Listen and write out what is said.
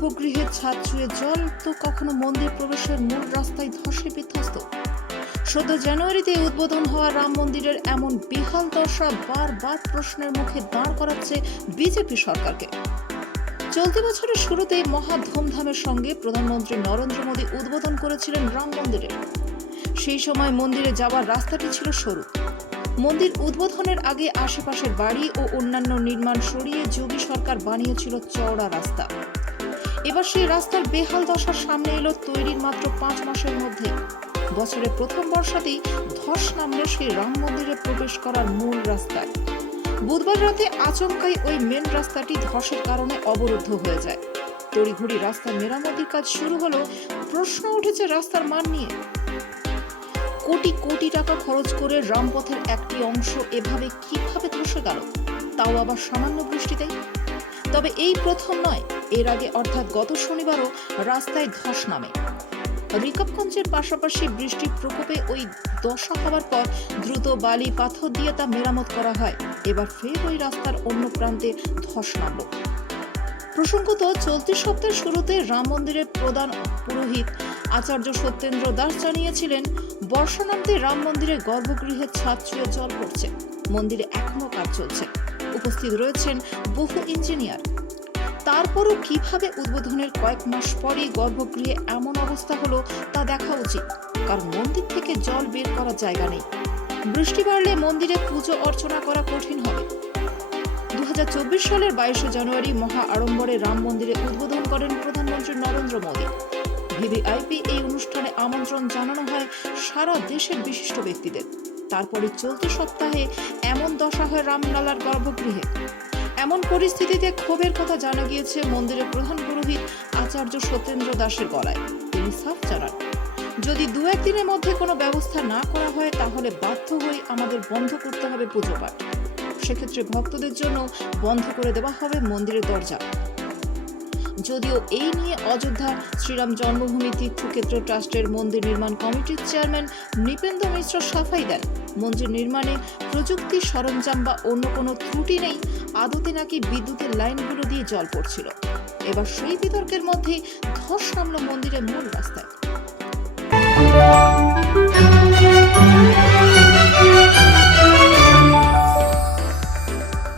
গর্ভগৃহের ছাদ ছুঁয়ে জল তো কখনো মন্দির প্রবেশের মূল রাস্তায় ধসে বিধ্বস্ত। সদ্য জানুয়ারিতে উদ্বোধন হওয়া রাম মন্দিরের এমন বিহাল দশা বারবার প্রশ্নের মুখে দাঁড় করাচ্ছে বিজেপি সরকারকে। চলতি বছরের শুরুতেই মহা ধুমধামের সঙ্গে প্রধানমন্ত্রী নরেন্দ্র মোদী উদ্বোধন করেছিলেন রাম মন্দিরের সেই সময় মন্দিরে যাওয়ার রাস্তাটি ছিল সরু। মন্দির উদ্বোধনের আগে আশেপাশের বাড়ি ও অন্যান্য নির্মাণ সরিয়ে যোগী সরকার বানিয়েছিল চওড়া রাস্তা। এবার সেই রাস্তার বেহাল দশার সামনে এলো তৈরির মাত্র পাঁচ মাসের মধ্যে। বছরের প্রথম বর্ষাতেই ধস নামলো সেই রাম মন্দিরে প্রবেশ করার মূল রাস্তায় বুধবার রাতে আচমকাই ওই মেন রাস্তাটি ধসের কারণে অবরুদ্ধ হয়ে যায়। তড়িঘড়ি রাস্তার মেরামতির কাজ শুরু হলো প্রশ্ন উঠেছে রাস্তার মান নিয়ে। কোটি কোটি টাকা খরচ করে রামপথের একটি অংশ এভাবে কীভাবে ধসে গেল, তাও আবার সামান্য বৃষ্টিতে তবে এই প্রথম নয়, এর আগে অর্থাৎ গত শনিবারও রাস্তায় ধস নামে। রিকাবগঞ্জের পাশাপাশি বৃষ্টির প্রকোপে ওই দশা হওয়ার পর দ্রুত বালি পাথর দিয়ে তা মেরামত করা হয়। এবার ফের ওই রাস্তার অন্য প্রান্তে ধস নামল। প্রসঙ্গত, চলতি সপ্তাহের শুরুতে রাম মন্দিরের প্রধান পুরোহিত আচার্য সত্যেন্দ্র দাস জানিয়েছিলেন বর্ষা রাম মন্দিরে গর্ভগৃহের ছাদ ছুঁয়ে জল পড়ছে। মন্দিরে এখনও কাজ চলছে। উপস্থিত রয়েছেন বহু ইঞ্জিনিয়ার। তারপরও কীভাবে উদ্বোধনের কয়েক মাস পরেই গর্ভগৃহে এমন অবস্থা হলো তা দেখা উচিত, কারণ মন্দির থেকে জল বের করার জায়গা নেই। বৃষ্টি বাড়লে মন্দিরে পুজো অর্চনা করা কঠিন হবে। দু হাজার চব্বিশ সালের বাইশে জানুয়ারি মহা আড়ম্বরে রাম মন্দিরে উদ্বোধন করেন প্রধানমন্ত্রী নরেন্দ্র মোদী। ভিভিআইপি এই অনুষ্ঠানে আমন্ত্রণ জানানো হয় সারা দেশের বিশিষ্ট ব্যক্তিদের। তারপরে চলতি সপ্তাহে এমন দশা হয় রামলালার গর্ভগৃহে। এমন পরিস্থিতিতে ক্ষোভের কথা জানা গিয়েছে মন্দিরের প্রধান পুরোহিত আচার্য সত্যেন্দ্র দাসের গলায়। তিনি সাফ জানান, যদি দু একদিনের মধ্যে কোনো ব্যবস্থা না করা হয়, তাহলে বাধ্য হয়ে আমাদের বন্ধ করতে হবে পুজো পাঠ সেক্ষেত্রে ভক্তদের জন্য বন্ধ করে দেওয়া হবে মন্দিরের দরজা। যদিও এই নিয়ে অযোধ্যা শ্রীরাম জন্মভূমি তীর্থক্ষেত্র ট্রাস্টের মন্দির নির্মাণ কমিটির চেয়ারম্যান নৃপেন্দ্র মিশ্র সাফাই দেন। মন্দির নির্মাণে প্রযুক্তি সরঞ্জাম বা অন্য কোনো ত্রুটি নেই, আদতে নাকি বিদ্যুতের লাইনগুলো দিয়ে জল পড়ছিল। এবার সেই বিতর্কের মধ্যে ধস নামল মন্দিরের মূল রাস্তায়।